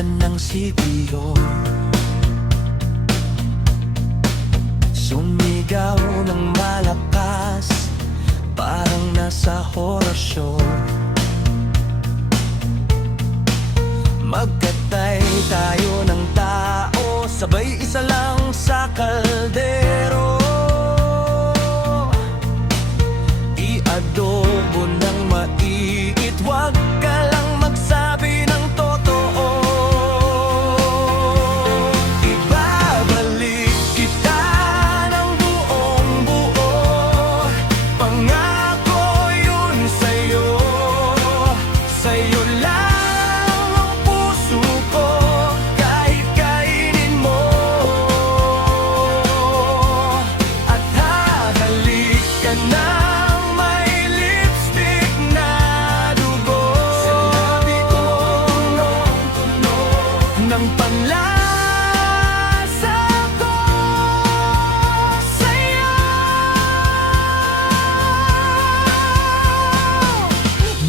Sinundan ng sitio, sumigaw ng malakas, parang nasa horror show. Magkatay tayo ng tao, sabay isa lang sa kaldero. I-adobo ng maiit, wag ka lang magsabi ng totoo. Ibabalik kita ng buong buo, pangako yun sa'yo. Sa'yo lang ang puso ko, kahit kainin mo. At hahalik ka ng may lipstick na dugo. Sa labi ko punong-puno ng panlasa ko sa'yo.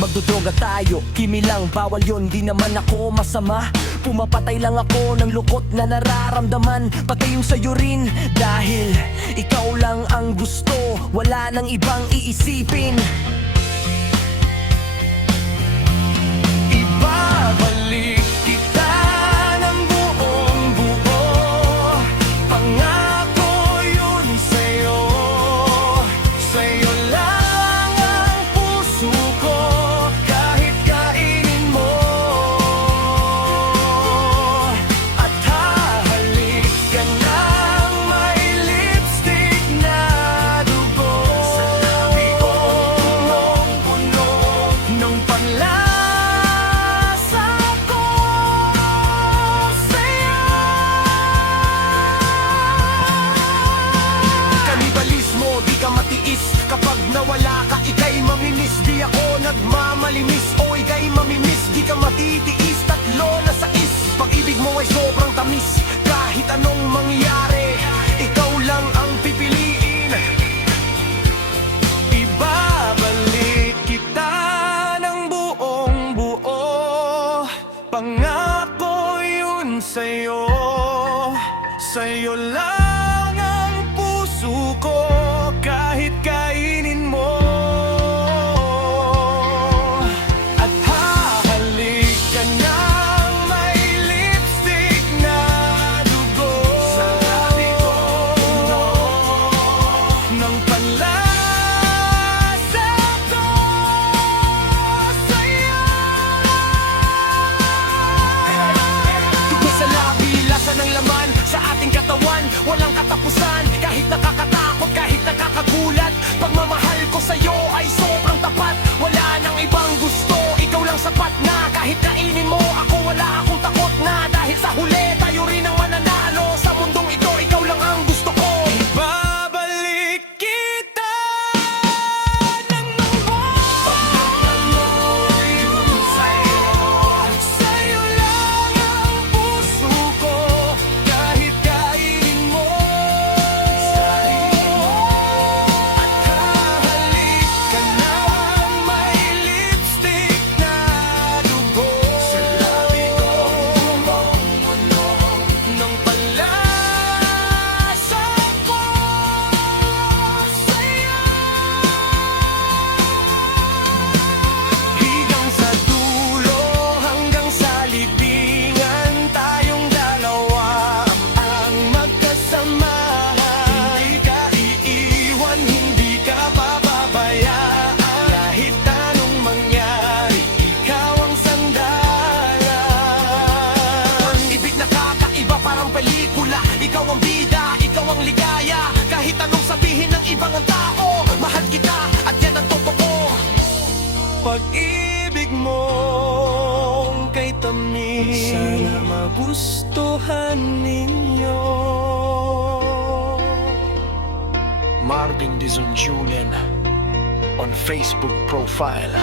Magdodroga tayo, kimi lang, bawal yun, di naman ako masama. Pumapatay lang ako ng lukot na nararamdaman, pati yung sa'yo rin. Dahil ikaw lang ang gusto, wala nang ibang iisipin. Ibabalik kita ng buong buo, pangako yun sa'yo. Sa'yo lang ang puso ko, kahit kainin mo. At hahalik ka ng may lipstick na dugo. Sa labi ko punong-puno ng panlasa ko sa'yo. Kanibalismo, di ka matiis. Kapag nawala ka, ika'y maminis. Di ako nagmamalinis, o ika'y mamimiss. Di ka matitiis, tatlo na sais. Pag-ibig mo ay sobrang tamis. Kahit anong mangyari, ikaw lang ang pipiliin. Ibabalik kita ng buong buo, pangako yun sa'yo. Sa'yo lang ang puso ko, kahit kainin mo. At hahalik ka ng may lipstick na dugo. Sa labi ko ng panlasa ko sa'yo. Tugma sa labi, lasa ng laman sa ating katawan, walang katapusan. Kahit nakakatakot, kahit nakakagulat, pagmamahal ko sa'yo ay sobrang tapat. Wala nang ibang gusto, ikaw lang sapat na. Kahit kainin mo ako, wala akong takot na. Dahil sa huli, tayo rin ang mananalo. Sa mundong ito, ikaw lang ang gusto ko. Ibabalik kita ng yun sa'yo. Sa'yo lang ang puso ko, kahit kainin mo. At hahalik ka ng may lipstick na dugo. Sa labi ko punong-puno ng panlasa ko sa'yo. Hanggang sa dulo, hanggang sa libingan, tayong dalawa ang magkasamahan. Hindi ka iiwan, hindi ka papabayaan. Kahit anong mangyari, ikaw ang sandalan. Ibig na kakaiba, parang pelikula. Ikaw ang bida, ikaw ang ligaya. Kahit anong sabihin ng ibang ang tao, mahal kita at yan ang totoo. Pag-ibig mong kay tamis, sana magustuhan ninyo. Marvin Dizon Julian on Facebook profile.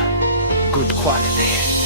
Good quality.